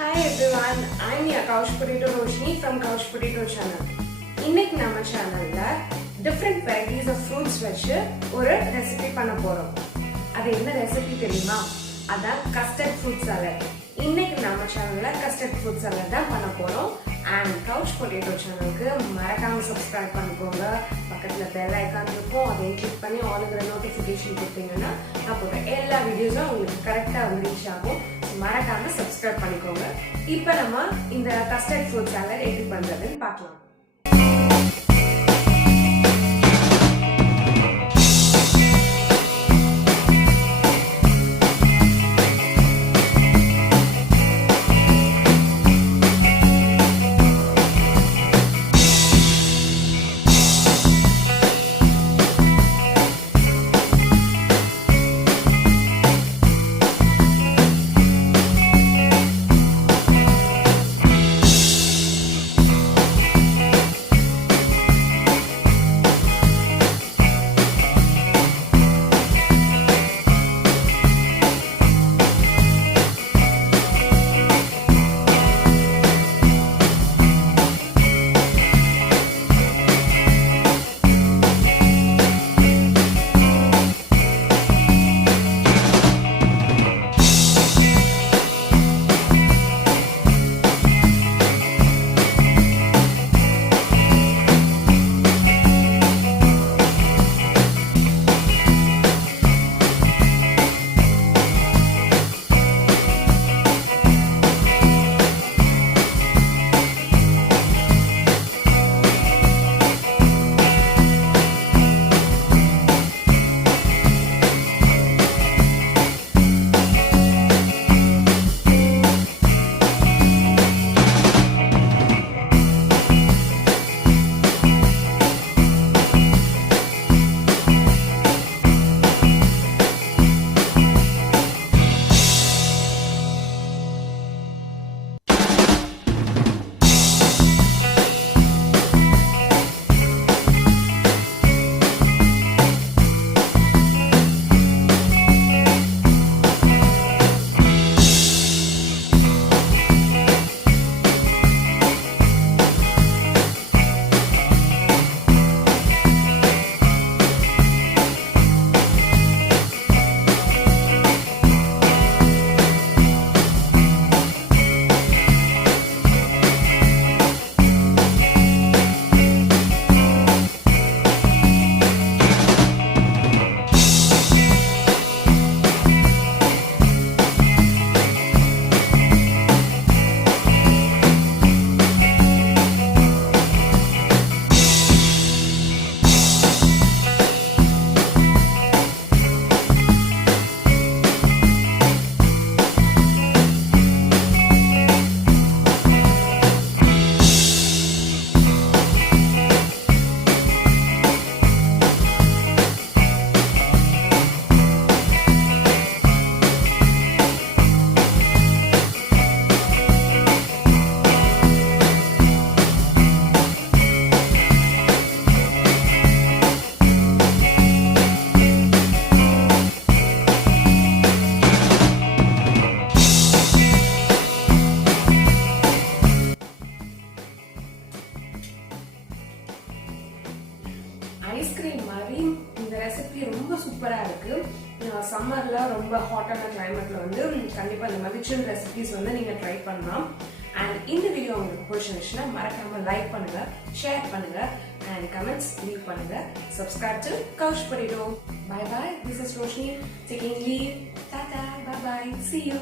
Hi everyone, I'm your Couch Potato Roshni from Couch Potato Channel. இன்னைக்கு நம்ம சேனல்ல different varieties of fruits வச்சு ஒரு ரெசிபி பண்ண போறோம். அது என்ன ரெசிபி தெரியுமா? அதான் custard fruit salad. இன்னைக்கு நம்ம சேனல்ல custard fruit salad தான் பண்ண போறோம். And Couch Potato Channelக்கு மறக்காம subscribe பண்ணிக்கோங்க. பக்கத்துல bell icon இருக்கும். அதை கிளிக் பண்ணி ஆல்ங்கிற நோட்டிஃபிகேஷன் கொடுத்தீங்கன்னா நான் போடுற எல்லா வீடியோஸும் உங்களுக்கு கரெக்டா ரீச் ஆகும். மறக்காம சப்ஸ்கிரைப் பண்ணிக்கோங்க. இப்போ நம்ம இந்த கஸ்டர்ட் ஃப்ரூட் சாலட் எப்படி பண்றதுன்னு பார்க்கலாம். ஐஸ்கிரீம் மாதிரி இந்த ரெசிபி ரொம்ப சூப்பரா இருக்கு. சம்மர்ல ரொம்ப ஹாட்டான கிளைமேட்ல வந்து கண்டிப்பா இந்த மாதிரி சில் ரெசிபிஸ் வந்து நீங்க ட்ரை பண்ணலாம். அண்ட் இந்த வீடியோ உங்களுக்கு பிடிச்சிருந்துச்சுன்னா மறக்காம லைக் பண்ணுங்க, ஷேர் பண்ணுங்க and comments leave பண்ணுங்க. Subscribe to Couch Potato. Bye bye. This is Roshni taking leave. Tata. Bye bye. See you.